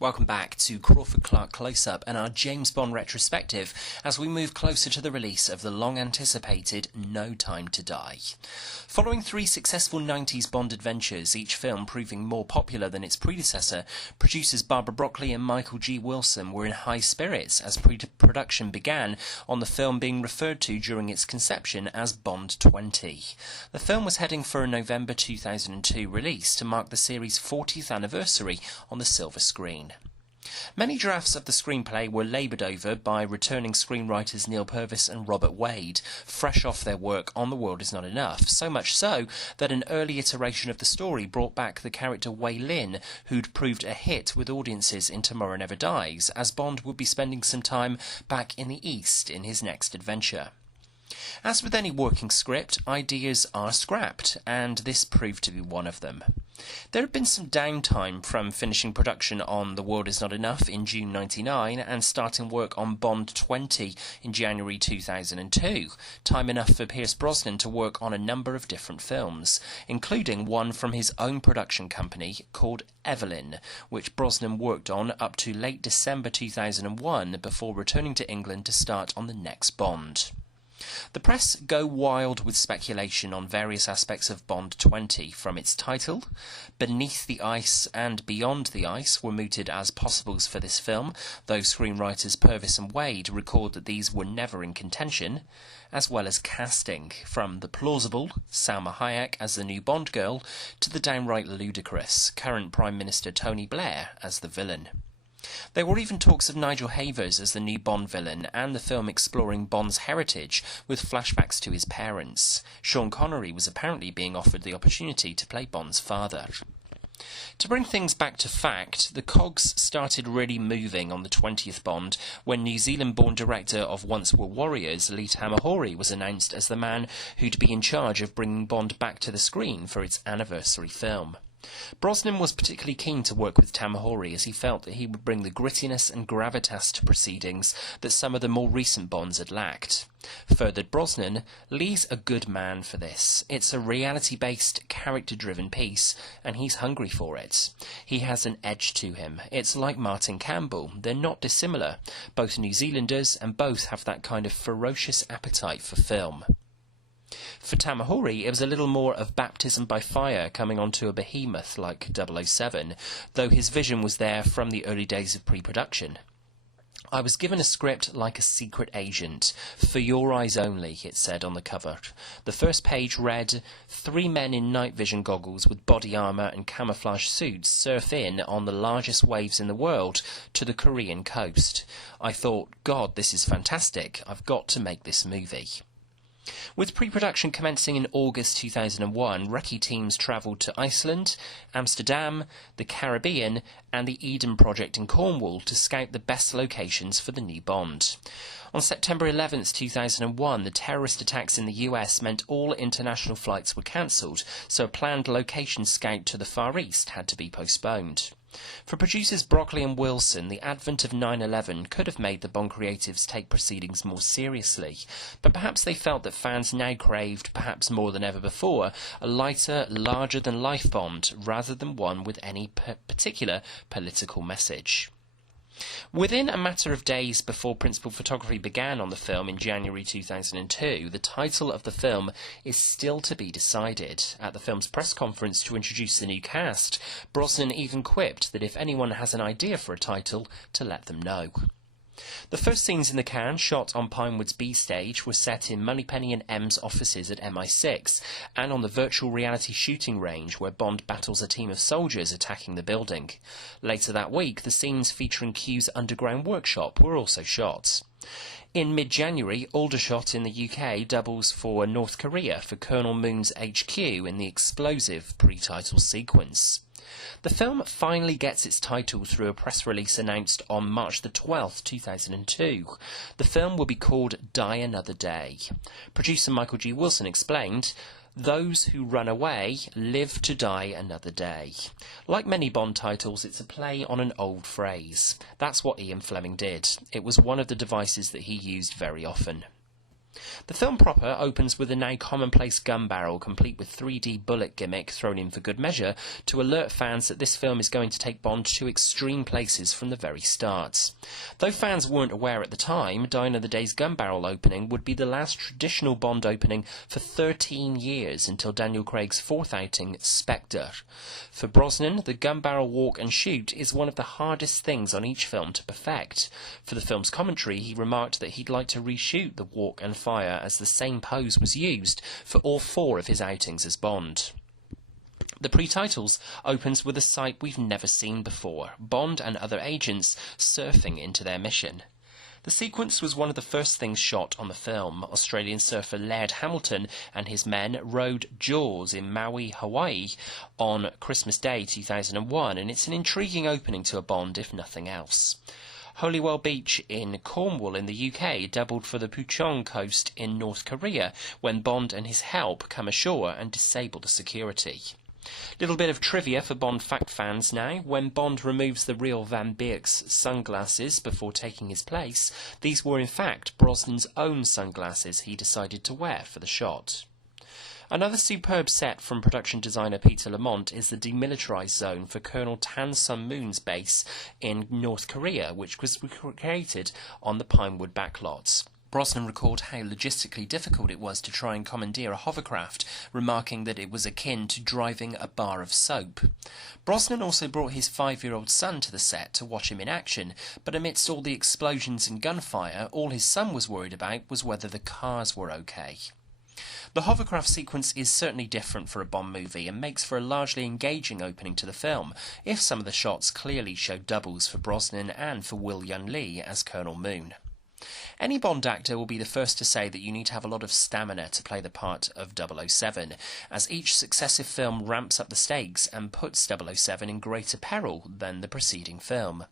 Welcome back to Crawford-Clark Close-Up and our James Bond retrospective as we move closer to the release of the long-anticipated No Time to Die. Following three successful 90s Bond adventures, each film proving more popular than its predecessor, producers Barbara Broccoli and Michael G. Wilson were in high spirits as pre-production began on the film being referred to during its conception as Bond 20. The film was heading for a November 2002 release to mark the series' 40th anniversary on the silver screen. Many drafts of the screenplay were laboured over by returning screenwriters Neil Purvis and Robert Wade, fresh off their work on The World Is Not Enough, so much so that an early iteration of the story brought back the character Wei Lin, who'd proved a hit with audiences in Tomorrow Never Dies, as Bond would be spending some time back in the East in his next adventure. As with any working script, ideas are scrapped, and this proved to be one of them. There had been some downtime from finishing production on The World Is Not Enough in June 1999 and starting work on Bond 20 in January 2002, time enough for Pierce Brosnan to work on a number of different films, including one from his own production company called Evelyn, which Brosnan worked on up to late December 2001 before returning to England to start on the next Bond. The press go wild with speculation on various aspects of Bond 20, from its title. Beneath the Ice and Beyond the Ice were mooted as possibles for this film, though screenwriters Purvis and Wade record that these were never in contention, as well as casting, from the plausible, Salma Hayek as the new Bond girl, to the downright ludicrous, current Prime Minister Tony Blair as the villain. There were even talks of Nigel Havers as the new Bond villain, and the film exploring Bond's heritage with flashbacks to his parents. Sean Connery was apparently being offered the opportunity to play Bond's father. To bring things back to fact, the cogs started really moving on the 20th Bond when New Zealand-born director of Once Were Warriors, Lee Tamahori, was announced as the man who'd be in charge of bringing Bond back to the screen for its anniversary film. Brosnan was particularly keen to work with Tamahori as he felt that he would bring the grittiness and gravitas to proceedings that some of the more recent Bonds had lacked. Furthered Brosnan, Lee's a good man for this. It's a reality-based, character-driven piece, and he's hungry for it. He has an edge to him. It's like Martin Campbell. They're not dissimilar. Both New Zealanders, and both have that kind of ferocious appetite for film. For Tamahori, it was a little more of baptism by fire coming onto a behemoth like 007, though his vision was there from the early days of pre-production. I was given a script like a secret agent, for your eyes only, it said on the cover. The first page read, 3 men in night vision goggles with body armour and camouflage suits surf in on the largest waves in the world to the Korean coast. I thought, God, this is fantastic. I've got to make this movie. With pre-production commencing in August 2001, recce teams travelled to Iceland, Amsterdam, the Caribbean and the Eden Project in Cornwall to scout the best locations for the new Bond. On September 11, 2001, the terrorist attacks in the US meant all international flights were cancelled, so a planned location scout to the Far East had to be postponed. For producers Broccoli and Wilson, the advent of 9/11 could have made the Bond creatives take proceedings more seriously, but perhaps they felt that fans now craved, perhaps more than ever before, a lighter, larger-than-life Bond, rather than one with any particular political message. Within a matter of days before principal photography began on the film in January 2002, the title of the film is still to be decided. At the film's press conference to introduce the new cast, Brosnan even quipped that if anyone has an idea for a title, to let them know. The first scenes in the can, shot on Pinewood's B stage, were set in Moneypenny and M's offices at MI6 and on the virtual reality shooting range where Bond battles a team of soldiers attacking the building. Later that week, the scenes featuring Q's underground workshop were also shot. In mid-January, Aldershot in the UK doubles for North Korea for Colonel Moon's HQ in the explosive pre-title sequence. The film finally gets its title through a press release announced on March the 12th, 2002. The film will be called Die Another Day. Producer Michael G. Wilson explained, "Those who run away live to die another day." Like many Bond titles, it's a play on an old phrase. That's what Ian Fleming did. It was one of the devices that he used very often. The film proper opens with a now commonplace gun barrel complete with 3D bullet gimmick thrown in for good measure to alert fans that this film is going to take Bond to extreme places from the very start. Though fans weren't aware at the time, Die Another Day's gun barrel opening would be the last traditional Bond opening for 13 years until Daniel Craig's fourth outing, Spectre. For Brosnan, the gun barrel walk and shoot is one of the hardest things on each film to perfect. For the film's commentary, he remarked that he'd like to reshoot the walk and fire as the same pose was used for all 4 of his outings as Bond. The pre-titles opens with a sight we've never seen before, Bond and other agents surfing into their mission. The sequence was one of the first things shot on the film. Australian surfer Laird Hamilton and his men rode Jaws in Maui, Hawaii on Christmas Day 2001, and it's an intriguing opening to a Bond if nothing else. Holywell Beach in Cornwall in the UK doubled for the Puchong coast in North Korea when Bond and his help come ashore and disable the security. Little bit of trivia for Bond fact fans now. When Bond removes the real Van Beek's sunglasses before taking his place, these were in fact Brosnan's own sunglasses he decided to wear for the shot. Another superb set from production designer Peter Lamont is the demilitarized zone for Colonel Tan Sun Moon's base in North Korea, which was recreated on the Pinewood backlots. Brosnan recalled how logistically difficult it was to try and commandeer a hovercraft, remarking that it was akin to driving a bar of soap. Brosnan also brought his 5-year-old son to the set to watch him in action, but amidst all the explosions and gunfire, all his son was worried about was whether the cars were okay. The hovercraft sequence is certainly different for a Bond movie and makes for a largely engaging opening to the film, if some of the shots clearly show doubles for Brosnan and for Will Yun-Lee as Colonel Moon. Any Bond actor will be the first to say that you need to have a lot of stamina to play the part of 007, as each successive film ramps up the stakes and puts 007 in greater peril than the preceding film.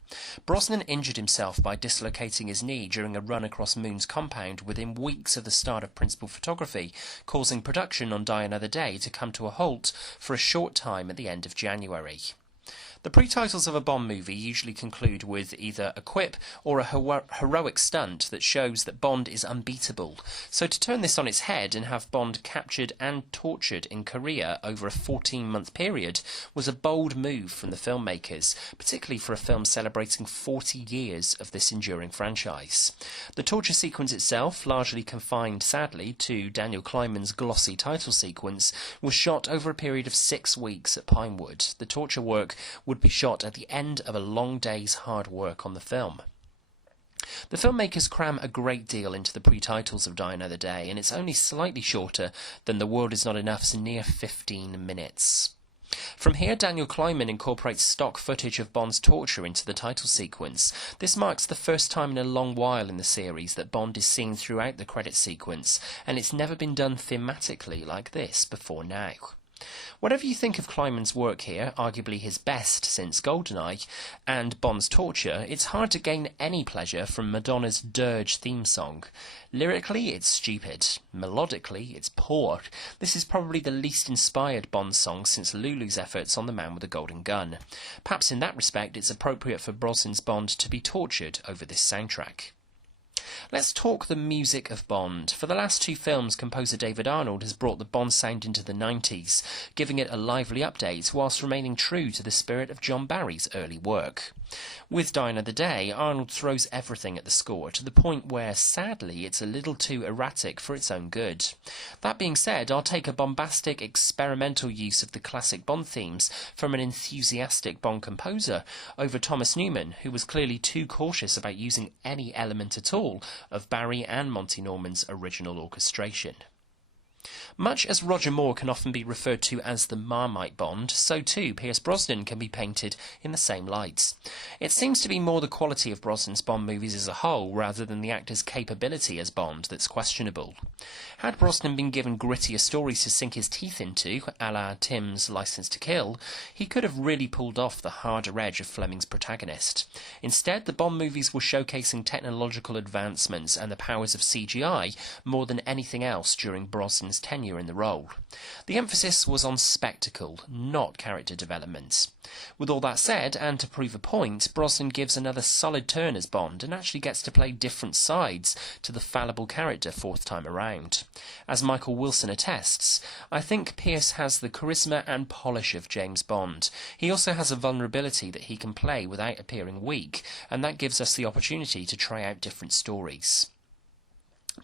Brosnan injured himself by dislocating his knee during a run across Moon's compound within weeks of the start of principal photography, causing production on Die Another Day to come to a halt for a short time at the end of January. The pre-titles of a Bond movie usually conclude with either a quip or a heroic stunt that shows that Bond is unbeatable. So to turn this on its head and have Bond captured and tortured in Korea over a 14-month period was a bold move from the filmmakers, particularly for a film celebrating 40 years of this enduring franchise. The torture sequence itself, largely confined, sadly, to Daniel Kleinman's glossy title sequence, was shot over a period of 6 weeks at Pinewood. The torture work would be shot at the end of a long day's hard work on the film. The filmmakers cram a great deal into the pre-titles of Die Another Day, and it's only slightly shorter than The World Is Not Enough's near 15 minutes. From here, Daniel Kleinman incorporates stock footage of Bond's torture into the title sequence. This marks the first time in a long while in the series that Bond is seen throughout the credit sequence, and it's never been done thematically like this before now. Whatever you think of Kleinman's work here, arguably his best since GoldenEye, and Bond's torture, it's hard to gain any pleasure from Madonna's Dirge theme song. Lyrically, it's stupid. Melodically, it's poor. This is probably the least inspired Bond song since Lulu's efforts on The Man with the Golden Gun. Perhaps in that respect, it's appropriate for Brosnan's Bond to be tortured over this soundtrack. Let's talk the music of Bond. For the last 2 films, composer David Arnold has brought the Bond sound into the 90s, giving it a lively update whilst remaining true to the spirit of John Barry's early work. With Die Another Day, Arnold throws everything at the score to the point where, sadly, it's a little too erratic for its own good. That being said, I'll take a bombastic, experimental use of the classic Bond themes from an enthusiastic Bond composer over Thomas Newman, who was clearly too cautious about using any element at all of Barry and Monty Norman's original orchestration. Much as Roger Moore can often be referred to as the Marmite Bond, so too Pierce Brosnan can be painted in the same lights. It seems to be more the quality of Brosnan's Bond movies as a whole rather than the actor's capability as Bond that's questionable. Had Brosnan been given grittier stories to sink his teeth into, a la Tim's Licence to Kill, he could have really pulled off the harder edge of Fleming's protagonist. Instead, the Bond movies were showcasing technological advancements and the powers of CGI more than anything else during Brosnan's Stephen's tenure in the role. The emphasis was on spectacle, not character development. With all that said, and to prove a point, Brosnan gives another solid turn as Bond and actually gets to play different sides to the fallible character fourth time around. As Michael Wilson attests, I think Pierce has the charisma and polish of James Bond. He also has a vulnerability that he can play without appearing weak, and that gives us the opportunity to try out different stories.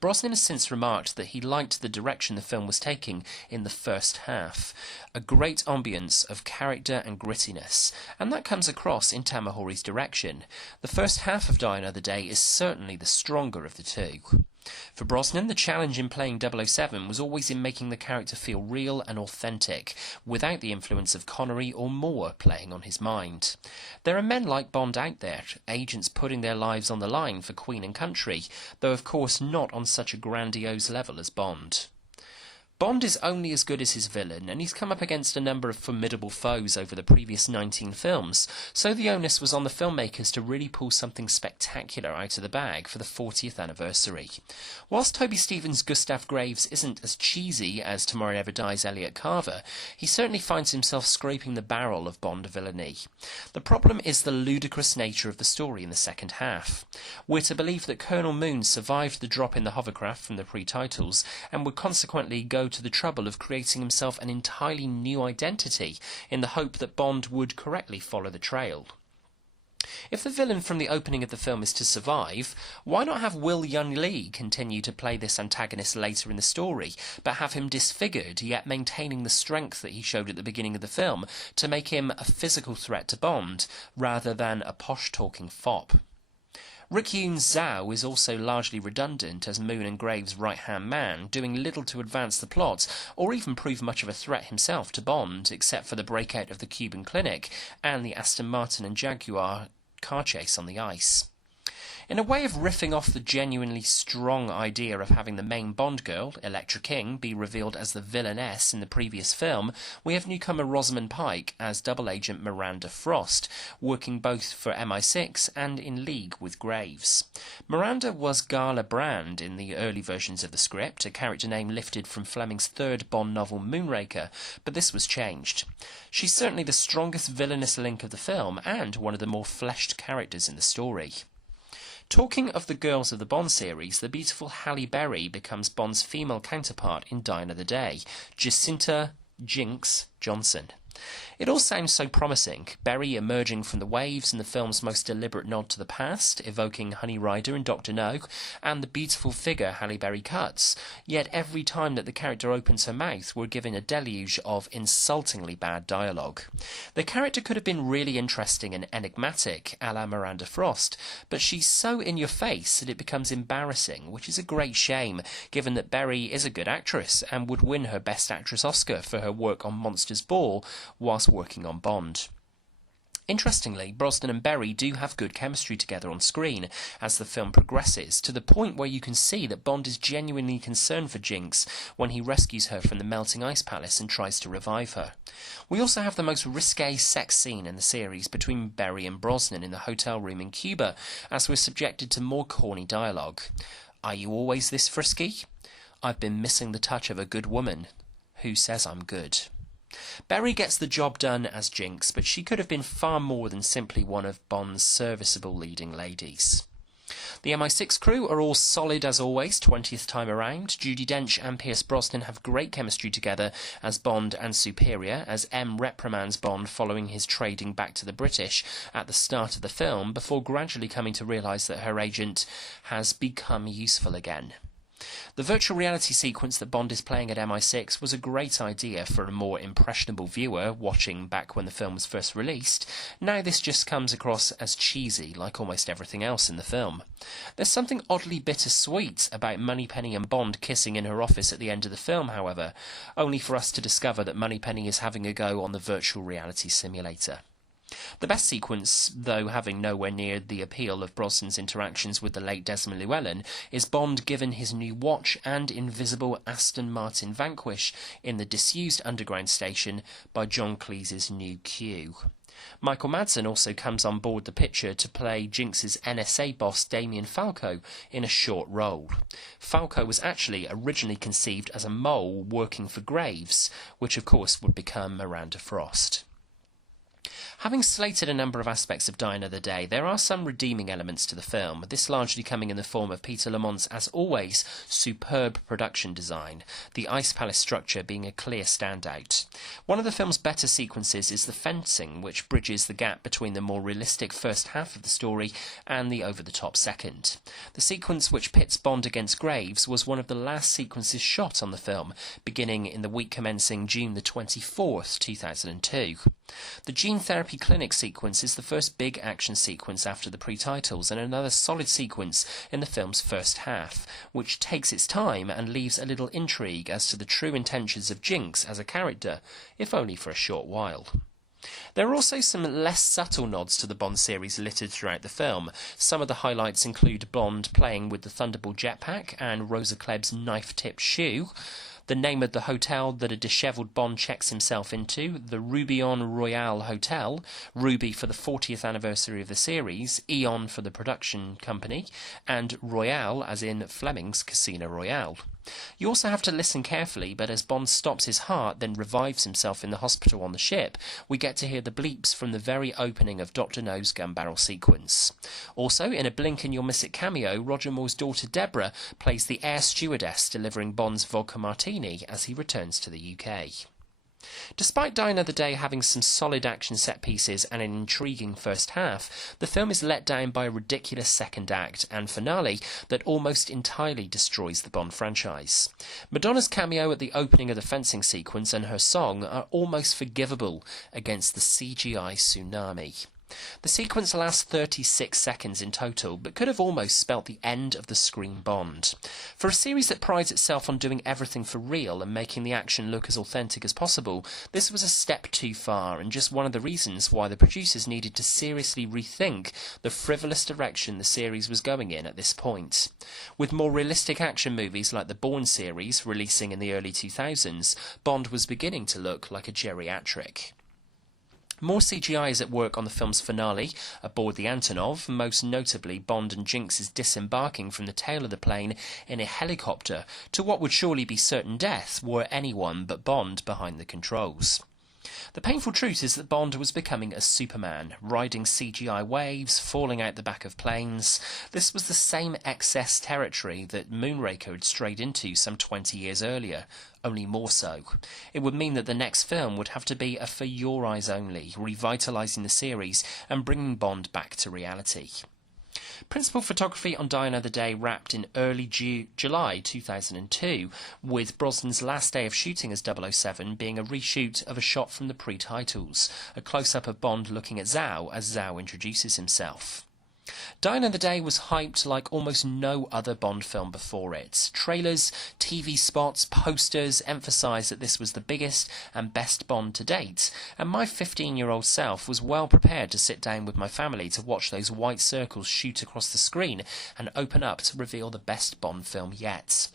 Brosnan has since remarked that he liked the direction the film was taking in the first half, a great ambience of character and grittiness, and that comes across in Tamahori's direction. The first half of Die Another Day is certainly the stronger of the two. For Brosnan, the challenge in playing 007 was always in making the character feel real and authentic, without the influence of Connery or Moore playing on his mind. There are men like Bond out there, agents putting their lives on the line for Queen and country, though of course not on such a grandiose level as Bond. Bond is only as good as his villain, and he's come up against a number of formidable foes over the previous 19 films, so the onus was on the filmmakers to really pull something spectacular out of the bag for the 40th anniversary. Whilst Toby Stephens' Gustav Graves isn't as cheesy as Tomorrow Never Dies' Elliot Carver, he certainly finds himself scraping the barrel of Bond villainy. The problem is the ludicrous nature of the story in the second half. We're to believe that Colonel Moon survived the drop in the hovercraft from the pre-titles, and would consequently go to the trouble of creating himself an entirely new identity in the hope that Bond would correctly follow the trail. If the villain from the opening of the film is to survive, why not have Will Yun Lee continue to play this antagonist later in the story, but have him disfigured, yet maintaining the strength that he showed at the beginning of the film, to make him a physical threat to Bond, rather than a posh-talking fop? Rick-Yoon Zhao is also largely redundant as Moon and Graves' right-hand man, doing little to advance the plot, or even prove much of a threat himself to Bond, except for the breakout of the Cuban clinic and the Aston Martin and Jaguar car chase on the ice. In a way of riffing off the genuinely strong idea of having the main Bond girl, Electra King, be revealed as the villainess in the previous film, we have newcomer Rosamund Pike as double agent Miranda Frost, working both for MI6 and in league with Graves. Miranda was Gala Brand in the early versions of the script, a character name lifted from Fleming's third Bond novel Moonraker, but this was changed. She's certainly the strongest villainous link of the film, and one of the more fleshed characters in the story. Talking of the girls of the Bond series, the beautiful Halle Berry becomes Bond's female counterpart in Die Another Day, Jacinta Jinx Johnson. It all sounds so promising, Berry emerging from the waves in the film's most deliberate nod to the past, evoking Honey Rider and Dr. No, and the beautiful figure Halle Berry cuts, yet every time that the character opens her mouth we're given a deluge of insultingly bad dialogue. The character could have been really interesting and enigmatic, a la Miranda Frost, but she's so in your face that it becomes embarrassing, which is a great shame, given that Berry is a good actress and would win her Best Actress Oscar for her work on Monsters Ball whilst working on Bond. Interestingly, Brosnan and Berry do have good chemistry together on screen as the film progresses, to the point where you can see that Bond is genuinely concerned for Jinx when he rescues her from the melting ice palace and tries to revive her. We also have the most risque sex scene in the series between Berry and Brosnan in the hotel room in Cuba, as we're subjected to more corny dialogue. "Are you always this frisky? I've been missing the touch of a good woman. Who says I'm good?" Berry gets the job done as Jinx, but she could have been far more than simply one of Bond's serviceable leading ladies. The MI6 crew are all solid as always, 20th time around. Judi Dench and Pierce Brosnan have great chemistry together as Bond and Superior, as M reprimands Bond following his trading back to the British at the start of the film, before gradually coming to realise that her agent has become useful again. The virtual reality sequence that Bond is playing at MI6 was a great idea for a more impressionable viewer watching back when the film was first released. Now this just comes across as cheesy, like almost everything else in the film. There's something oddly bittersweet about Moneypenny and Bond kissing in her office at the end of the film, however, only for us to discover that Moneypenny is having a go on the virtual reality simulator. The best sequence, though having nowhere near the appeal of Brosnan's interactions with the late Desmond Llewellyn, is Bond given his new watch and invisible Aston Martin Vanquish in the disused underground station by John Cleese's new Q. Michael Madsen also comes on board the picture to play Jinx's NSA boss Damien Falco in a short role. Falco was actually originally conceived as a mole working for Graves, which of course would become Miranda Frost. Having slated a number of aspects of Die Another Day, there are some redeeming elements to the film, this largely coming in the form of Peter Lamont's, as always, superb production design, the Ice Palace structure being a clear standout. One of the film's better sequences is the fencing, which bridges the gap between the more realistic first half of the story and the over-the-top second. The sequence which pits Bond against Graves was one of the last sequences shot on the film, beginning in the week commencing June the 24th, 2002. The gene therapy clinic sequence is the first big action sequence after the pre-titles and another solid sequence in the film's first half, which takes its time and leaves a little intrigue as to the true intentions of Jinx as a character, if only for a short while. There are also some less subtle nods to the Bond series littered throughout the film. Some of the highlights include Bond playing with the Thunderball jetpack and Rosa Klebb's knife-tipped shoe, the name of the hotel that a dishevelled Bond checks himself into, the Rubion Royale Hotel, Ruby for the 40th anniversary of the series, Eon for the production company, and Royale as in Fleming's Casino Royale. You also have to listen carefully, but as Bond stops his heart, then revives himself in the hospital on the ship, we get to hear the bleeps from the very opening of Dr. No's gun barrel sequence. Also, in a blink and you'll miss it cameo, Roger Moore's daughter Deborah plays the air stewardess delivering Bond's vodka martini as he returns to the UK. Despite Die Another Day having some solid action set pieces and an intriguing first half, the film is let down by a ridiculous second act and finale that almost entirely destroys the Bond franchise. Madonna's cameo at the opening of the fencing sequence and her song are almost forgivable against the CGI tsunami. The sequence lasts 36 seconds in total, but could have almost spelt the end of the screen Bond. For a series that prides itself on doing everything for real and making the action look as authentic as possible, this was a step too far, and just one of the reasons why the producers needed to seriously rethink the frivolous direction the series was going in at this point. With more realistic action movies like the Bourne series releasing in the early 2000s, Bond was beginning to look like a geriatric. More CGI is at work on the film's finale, aboard the Antonov, most notably Bond and Jinx's disembarking from the tail of the plane in a helicopter to what would surely be certain death were anyone but Bond behind the controls. The painful truth is that Bond was becoming a Superman, riding CGI waves, falling out the back of planes. This was the same excess territory that Moonraker had strayed into some 20 years earlier, only more so. It would mean that the next film would have to be a for your eyes only, revitalising the series and bringing Bond back to reality. Principal photography on Die Another Day wrapped in early July 2002, with Brosnan's last day of shooting as 007 being a reshoot of a shot from the pre-titles, a close-up of Bond looking at Zhao as Zhao introduces himself. Die Another Day was hyped like almost no other Bond film before it. Trailers, TV spots, posters emphasised that this was the biggest and best Bond to date, and my 15-year-old self was well prepared to sit down with my family to watch those white circles shoot across the screen and open up to reveal the best Bond film yet.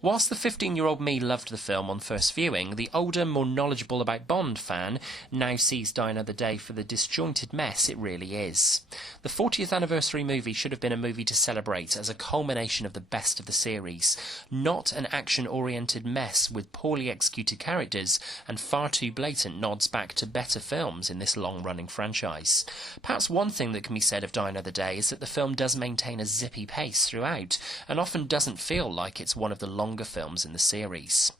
Whilst the 15-year-old me loved the film on first viewing, the older, more knowledgeable about Bond fan now sees Die Another Day for the disjointed mess it really is. The 40th anniversary movie should have been a movie to celebrate as a culmination of the best of the series, not an action-oriented mess with poorly executed characters and far too blatant nods back to better films in this long-running franchise. Perhaps one thing that can be said of Die Another Day is that the film does maintain a zippy pace throughout, and often doesn't feel like it's one of the longer films in the series.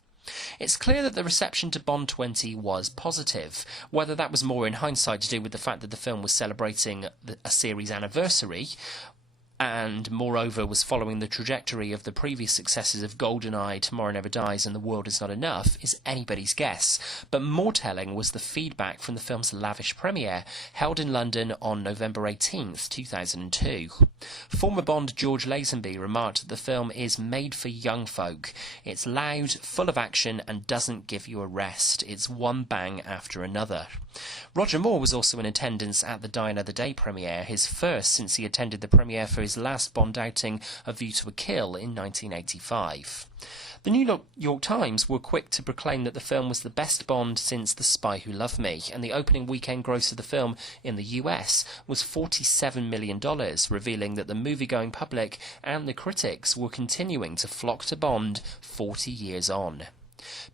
It's clear that the reception to Bond 20 was positive, whether that was more in hindsight to do with the fact that the film was celebrating a series anniversary, and moreover was following the trajectory of the previous successes of GoldenEye, Tomorrow Never Dies and The World Is Not Enough, is anybody's guess, but more telling was the feedback from the film's lavish premiere, held in London on November 18th, 2002. Former Bond George Lazenby remarked that the film is made for young folk. It's loud, full of action, and doesn't give you a rest. It's one bang after another. Roger Moore was also in attendance at the Die Another Day premiere, his first since he attended the premiere for his his last Bond outing, A View to a Kill, in 1985. The New York Times were quick to proclaim that the film was the best Bond since The Spy Who Loved Me, and the opening weekend gross of the film in the US was $47 million, revealing that the movie-going public and the critics were continuing to flock to Bond 40 years on.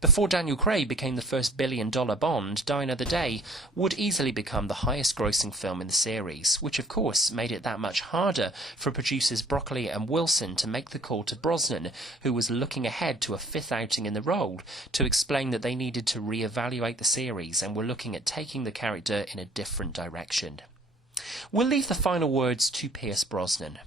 Before Daniel Craig became the first billion-dollar Bond, Die Another Day would easily become the highest-grossing film in the series, which of course made it that much harder for producers Broccoli and Wilson to make the call to Brosnan, who was looking ahead to a fifth outing in the role, to explain that they needed to re-evaluate the series and were looking at taking the character in a different direction. We'll leave the final words to Pierce Brosnan.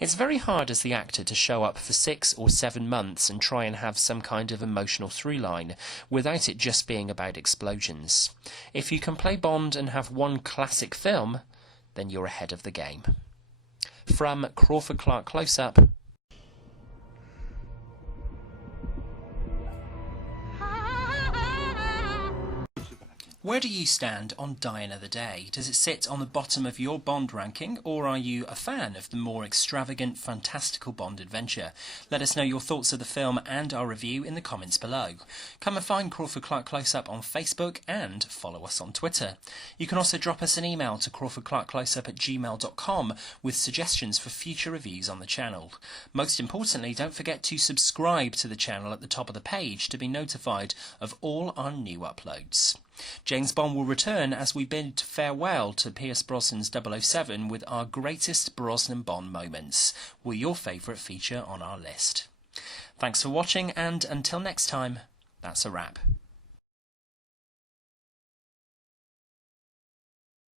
It's very hard as the actor to show up for 6 or 7 months and try and have some kind of emotional through line, without it just being about explosions. If you can play Bond and have one classic film, then you're ahead of the game. From Crawford-Clark Close-Up. Where do you stand on Die Another Day? Does it sit on the bottom of your Bond ranking, or are you a fan of the more extravagant, fantastical Bond adventure? Let us know your thoughts of the film and our review in the comments below. Come and find Crawford-Clark Close-Up on Facebook and follow us on Twitter. You can also drop us an email to crawfordclarkcloseup@gmail.com with suggestions for future reviews on the channel. Most importantly, don't forget to subscribe to the channel at the top of the page to be notified of all our new uploads. James Bond will return as we bid farewell to Pierce Brosnan's 007 with our greatest Brosnan Bond moments. Were your favourite feature on our list. Thanks for watching, and until next time, that's a wrap.